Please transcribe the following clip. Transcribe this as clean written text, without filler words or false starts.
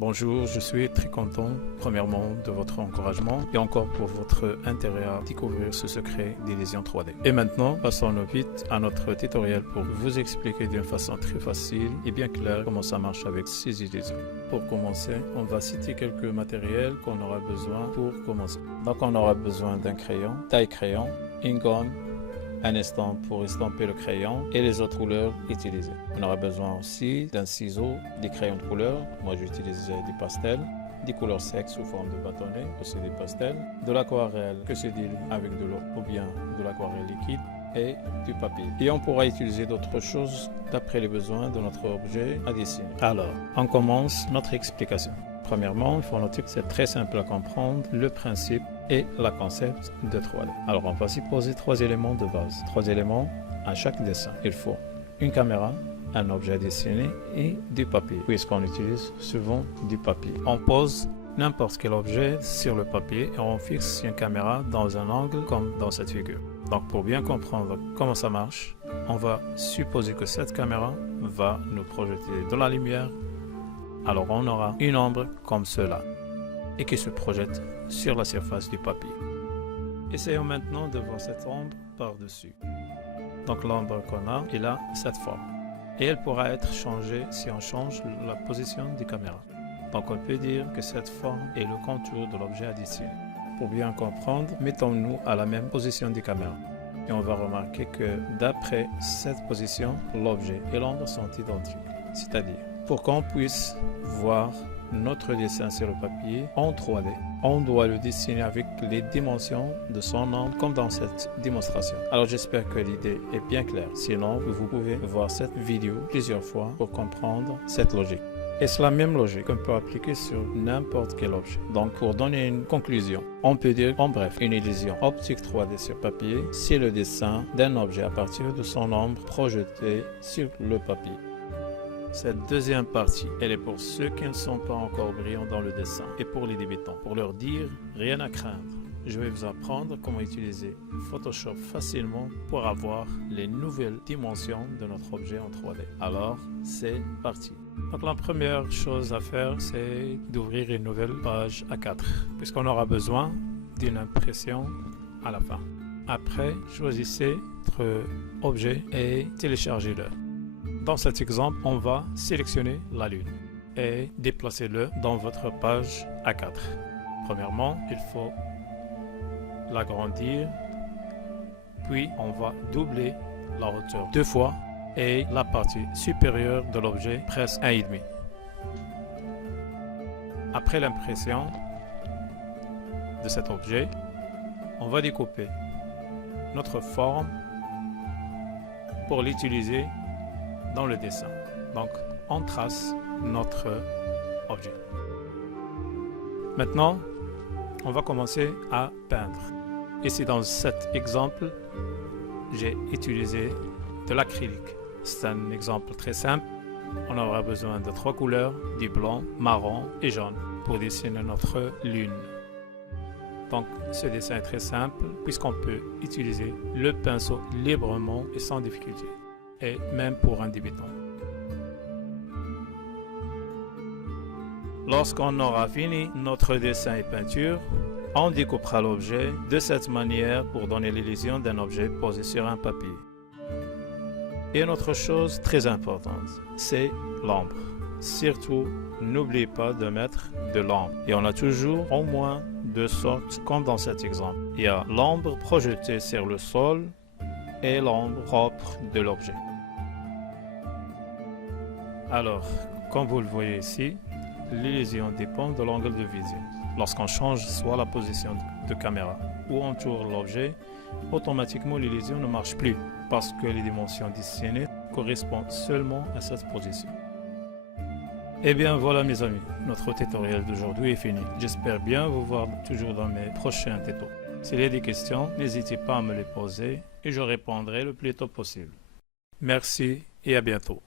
Bonjour, je suis très content, premièrement, de votre encouragement et encore pour votre intérêt à découvrir ce secret des lésions 3D. Et maintenant, passons vite à notre tutoriel pour vous expliquer d'une façon très facile et bien claire comment ça marche avec ces illusions. Pour commencer, on va citer quelques matériels qu'on aura besoin pour commencer. Donc, on aura besoin d'un crayon, taille-crayon, une gomme, un estampe pour estamper le crayon et les autres couleurs utilisées. On aura besoin aussi d'un ciseau, des crayons de couleur, moi j'utilise des pastels, des couleurs secs sous forme de bâtonnets, aussi des pastels, de l'aquarelle que se dilue avec de l'eau ou bien de l'aquarelle liquide et du papier. Et on pourra utiliser d'autres choses d'après les besoins de notre objet à dessiner. Alors, on commence notre explication. Premièrement, il faut noter que c'est très simple à comprendre le principe et le concept de 3D. Alors, on va s'y poser 3 éléments de base. 3 éléments à chaque dessin. Il faut une caméra, un objet à dessiner et du papier, puisqu'on utilise souvent du papier. On pose n'importe quel objet sur le papier et on fixe une caméra dans un angle comme dans cette figure. Donc, pour bien comprendre comment ça marche, on va supposer que cette caméra va nous projeter de la lumière. Alors on aura une ombre comme cela et qui se projette sur la surface du papier. Essayons maintenant de voir cette ombre par-dessus. Donc l'ombre qu'on a, elle a cette forme et elle pourra être changée si on change la position des caméras. Donc on peut dire que cette forme est le contour de l'objet à dessiner. Pour bien comprendre, mettons-nous à la même position des caméras. Et on va remarquer que d'après cette position, l'objet et l'ombre sont identiques. C'est-à-dire, pour qu'on puisse voir notre dessin sur le papier en 3D, on doit le dessiner avec les dimensions de son ombre comme dans cette démonstration. Alors j'espère que l'idée est bien claire. Sinon, vous pouvez voir cette vidéo plusieurs fois pour comprendre cette logique. Et c'est la même logique qu'on peut appliquer sur n'importe quel objet. Donc pour donner une conclusion, on peut dire en bref, une illusion optique 3D sur papier, c'est le dessin d'un objet à partir de son ombre projetée sur le papier. Cette deuxième partie, elle est pour ceux qui ne sont pas encore brillants dans le dessin et pour les débutants. Pour leur dire, rien à craindre. Je vais vous apprendre comment utiliser Photoshop facilement pour avoir les nouvelles dimensions de notre objet en 3D. Alors, c'est parti. Donc la première chose à faire, c'est d'ouvrir une nouvelle page A4, puisqu'on aura besoin d'une impression à la fin. Après, choisissez votre objet et téléchargez-le. Dans cet exemple, on va sélectionner la Lune et déplacer-le dans votre page A4. Premièrement, il faut l'agrandir, puis on va doubler la hauteur 2 fois et la partie supérieure de l'objet presque 1,5. Après l'impression de cet objet, on va découper notre forme pour l'utiliser dans le dessin. Donc, on trace notre objet. Maintenant, on va commencer à peindre. Ici, dans cet exemple, j'ai utilisé de l'acrylique. C'est un exemple très simple. On aura besoin de 3 couleurs, du blanc, marron et jaune, pour dessiner notre lune. Donc, ce dessin est très simple, puisqu'on peut utiliser le pinceau librement et sans difficulté, et même pour un débutant. Lorsqu'on aura fini notre dessin et peinture, on découpera l'objet de cette manière pour donner l'illusion d'un objet posé sur un papier. Et une autre chose très importante, c'est l'ombre. Surtout, n'oubliez pas de mettre de l'ombre. Et on a toujours au moins 2 sortes, comme dans cet exemple. Il y a l'ombre projetée sur le sol et l'ombre propre de l'objet. Alors, comme vous le voyez ici, l'illusion dépend de l'angle de vision. Lorsqu'on change soit la position de caméra ou on tourne l'objet, automatiquement l'illusion ne marche plus parce que les dimensions dessinées correspondent seulement à cette position. Et bien voilà mes amis, notre tutoriel d'aujourd'hui est fini. J'espère bien vous voir toujours dans mes prochains tutos. S'il y a des questions, n'hésitez pas à me les poser et je répondrai le plus tôt possible. Merci et à bientôt.